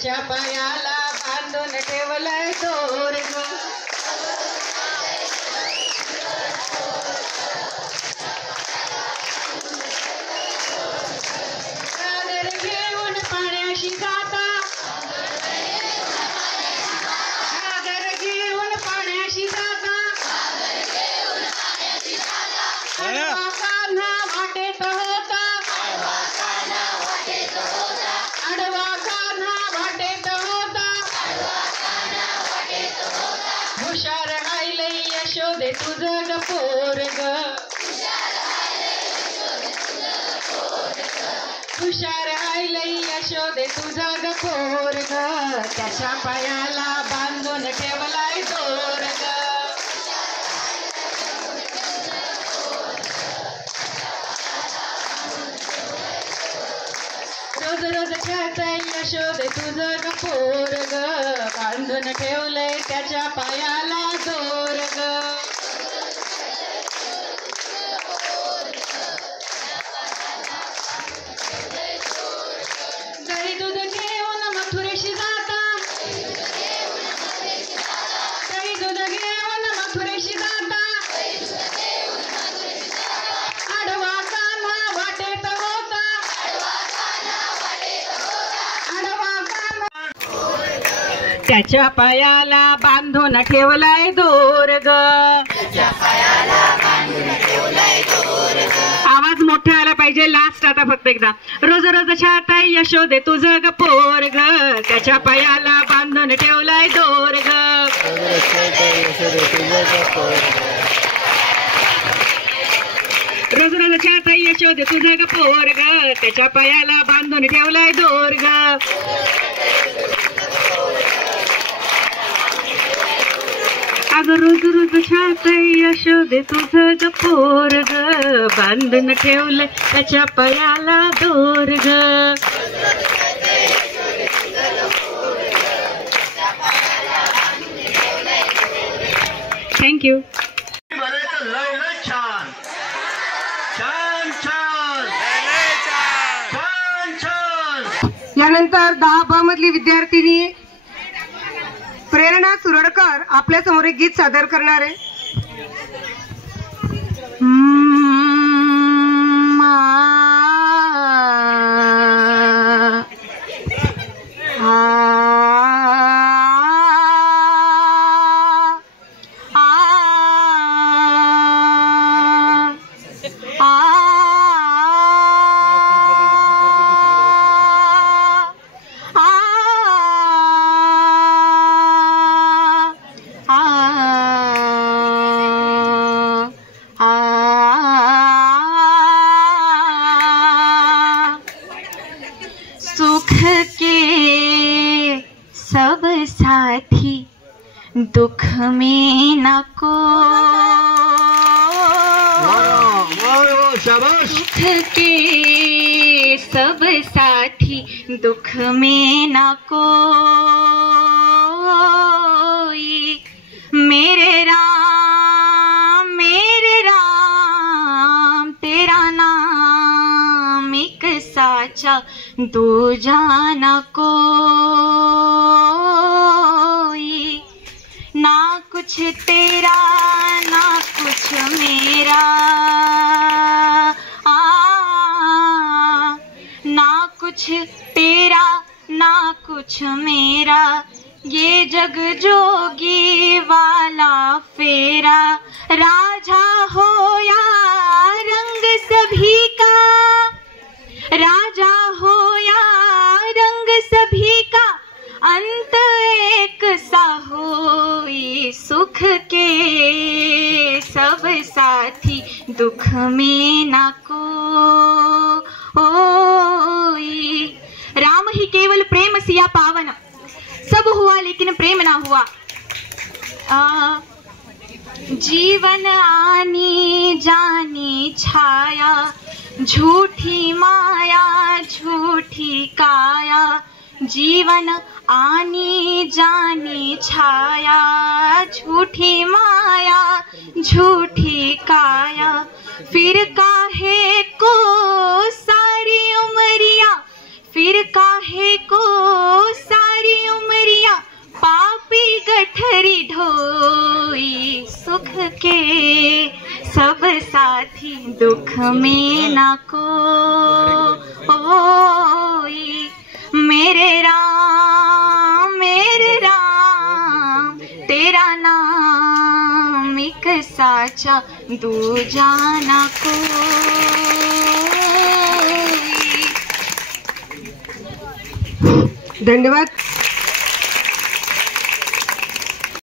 त्याच्या पायाला बांधून ठेवलाय दोर ग. सागर घेऊन पाण्याशी जाता, सागर घेऊन पाण्याशी जाता, आडवा कान्हा वाटेत होता, आडवा कान्हा वाटेत होता, हुशार आईले यशोदे तुझं ग पोरग, हुशार आईले यशोदे तुझं ग पोरग, त्याच्या पायाला बांधून ठेवलाय दोरग. रोज रोज खेळतय यशोदे तुझं ग पोरग, बांधून ठेवलंय त्याच्या पायाला दोरग. दही दूध घेऊन मथुरेशी जाता, दही दूध घेऊन मथुरेशी जाता, आडवा कान्हा वाटेत होता, आडवा कान्हा त्याच्या पायाला बांधून ठेवलाय दोरग. आवाज मोठा आला पाहिजे. लास्ट आता फक्त एकदा. रोज रोज छाताय यशोदे तुझं ग पोरग, त्याच्या पायाला बांधून ठेवलाय दोरग. रोज रोज छाताय यशोदे तुझं ग पोरग, त्याच्या पायाला बांधून ठेवलाय दोरग. अगं रोज रोज छाताय यशोदे तुझं ग पोरग, बांधून ठेवलंय त्याच्या पायाला दोरग. थँक्यू. छान छान छान छान छान. यानंतर 10 मधली विद्यार्थिनी प्रेरणा सुरडकर आपल्या समोर एक गीत सादर करणार आहे. सब साथी दुख में न को, सुख के सब साथी दुख में न कोई, मेरे राम तेरा नाम एक साचा दूजा न कोई, ना कुछ तेरा ना कुछ मेरा, ना कुछ तेरा ना कुछ मेरा, ये जग जोगी वाला फेरा, राजा हो या रंग सभी का, राजा हो या रंग सभी का, अंत एक सा होई, सुख के सब साथी दुख में न कोई। राम ही केवल प्रेम सिया पावन, सब हुआ लेकिन प्रेम ना हुआ। जीवन आनी जानी छाया, झूठी माया झूठी काया, जीवन आनी जानी छाया, झूठी माया झूठी काया, फिर काहे को सारी उमरिया, फिर काहे को सारी सुख के सब साथी दुख में ना कोई। मेरे राम तेरा नाम एक साचा दूजा ना कोई। धन्यवाद।